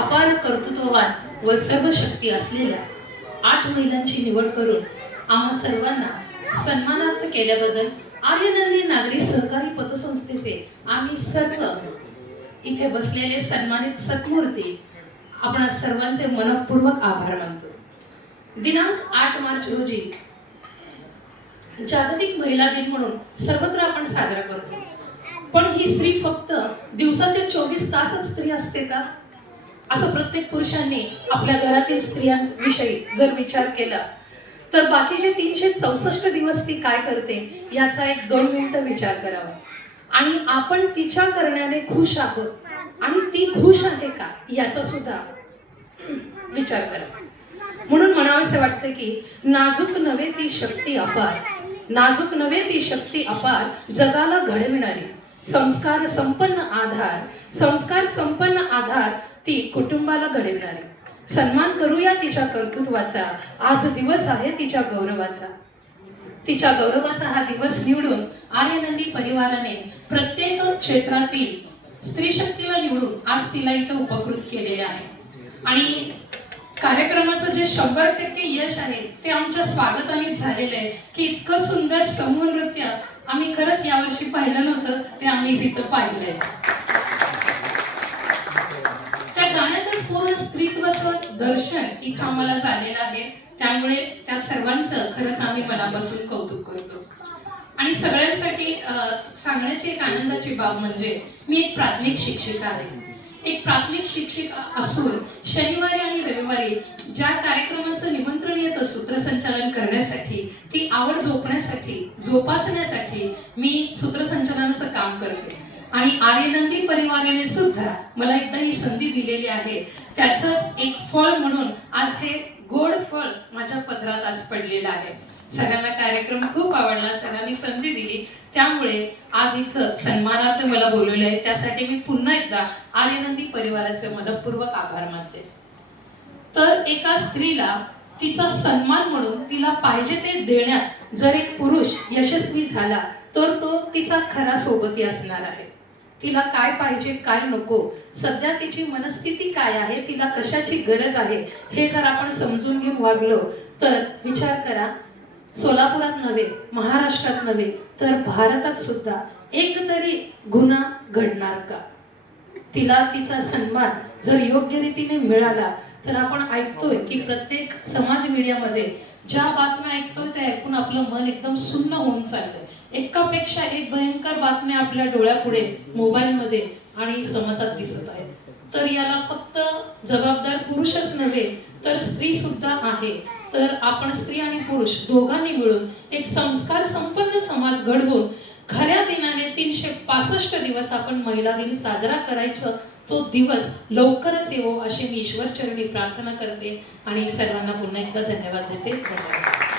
अपार कर्तृत्ववान व सर्व शक्ती असलेल्या 8 महिलांची निवड करून आम्हा सर्वांना सन्मानार्थ केल्याबद्दल आर्यनंदी नागरी सहकारी पतसंस्थेचे आम्ही सर्व इथे बसलेले सन्मानित सत्मूर्ती आपण सर्वांचे मनपूर्वक आभार मानतो। दिनांक 8 मार्च रोजी जागतिक महिला दिन म्हणून सर्वत्र आपण साजरा करतो, पण ही स्त्री फक्त दिवसाचे 24 तासच स्त्री असते का? असं प्रत्येक पुरुषांनी आपल्या घरातील स्त्रियांविषयी जर विचार केला तर बाकीचे 364 दिवस ती काय करते याचा एक 2 मिनिटं विचार करावा आणि आपण तिच्या करण्याने खुश आहोत आणि ती खुश आहे का याचा सुद्धा विचार करा। म्हणून म्हणावेसे वाटते की नाजूक नव्हे ती शक्ती अपार, नाजूक नव्हे ती शक्ती अपार, जगाला घडविणारी संस्कार संपन्न आधार ती कुटुंबाला घडविणारी। सन्मान करूया तिच्या कर्तृत्वाचा, आज दिवस आहे तिच्या गौरवाचा। तिच्या गौरवाचा हा दिवस निवडून आर्यनंदी परिवाराने प्रत्येक क्षेत्रातील स्त्री शक्तीला निवडून आज तिला इथं उपकृत केलेले आहे आणि कार्यक्रमाचं जे 100% यश आहे ते आमच्या स्वागतानेच झालेलं आहे की इतकं सुंदर समूह नृत्य आम्ही खरंच यावर्षी पाहिलं नव्हतं, ते आम्ही इथं पाहिलंय। त्या गाण्यातच पूर्ण स्त्रीत्वाचं दर्शन इथं आम्हाला झालेलं आहे, त्यामुळे त्या सर्वांचं खरंच आम्ही मनापासून कौतुक करतो। आणि सगळ्यांसाठी सांगण्याची एक आनंदाची बाब म्हणजे मी एक प्राथमिक शिक्षिका आहे। एक प्राथमिक शिक्षिका असून शनिवारी आणि रविवारी ज्या कार्यक्रमाचं निमंत्रण येतं सूत्रसंचालन करण्यासाठी, ती आवड जोपासण्यासाठी मी सूत्रसंचालनाचं काम करते आणि आर्यनंदी परिवाराने सुद्धा मला एकदा ही संधी दिलेली आहे। त्याचंच एक फळ म्हणून आज हे गोड फळ माझ्या पदरात आज पडलेलं आहे। सगळ्यांना कार्यक्रम खूप आवडला, सगळ्यांनी संधी दिली, त्यामुळे आज इथं सन्मानार्थ मला बोलवले आहे। त्यासाठी मी पुन्हा एकदा आर्यनंदी परिवाराचे मनपूर्वक आभार मानते। तर एका स्त्रीला तिचा सन्मान म्हणून तिला पाहिजे ते देण्यात जर एक पुरुष यशस्वी झाला तर तो तिचा खरा सोबती असणार आहे। तिला काय पाहिजे काय नको, सध्या तिची मनस्थिती काय आहे, तिला कशाची गरज आहे हे जर आपण समजून घेऊन वागलो तर विचार करा, सोलापुरात नव्हे, महाराष्ट्रात नव्हे तर भारतात सुद्धा एक तरी गुन्हा घडणार का? तिला तिचा सन्मान जर योग्य रीतीने मिळाला तर आपण ऐकतोय की प्रत्येक समाज मीडियामध्ये ज्या बातम्या ऐकतोय त्या ऐकून आपलं मन एकदम सुन्न होऊन चाललंय। एकापेक्षा एक भयंकर बातम्या आपल्या डोळ्यापुढे मोबाईलमध्ये आणि समाजात दिसत आहेत। तर याला फक्त जबाबदार पुरुषच नव्हे तर स्त्री सुद्धा आहे। तर आपण स्त्री आणि पुरुष दोघांनी मिळून एक संस्कार संपन्न समाज घडवून खऱ्या दिनाने 365 दिवस आपण महिला दिन साजरा करायचा, तो दिवस लवकरच येवो अशी मी ईश्वर चरणी प्रार्थना करते आणि सर्वांना पुन्हा एकदा धन्यवाद देते। धन्यवाद।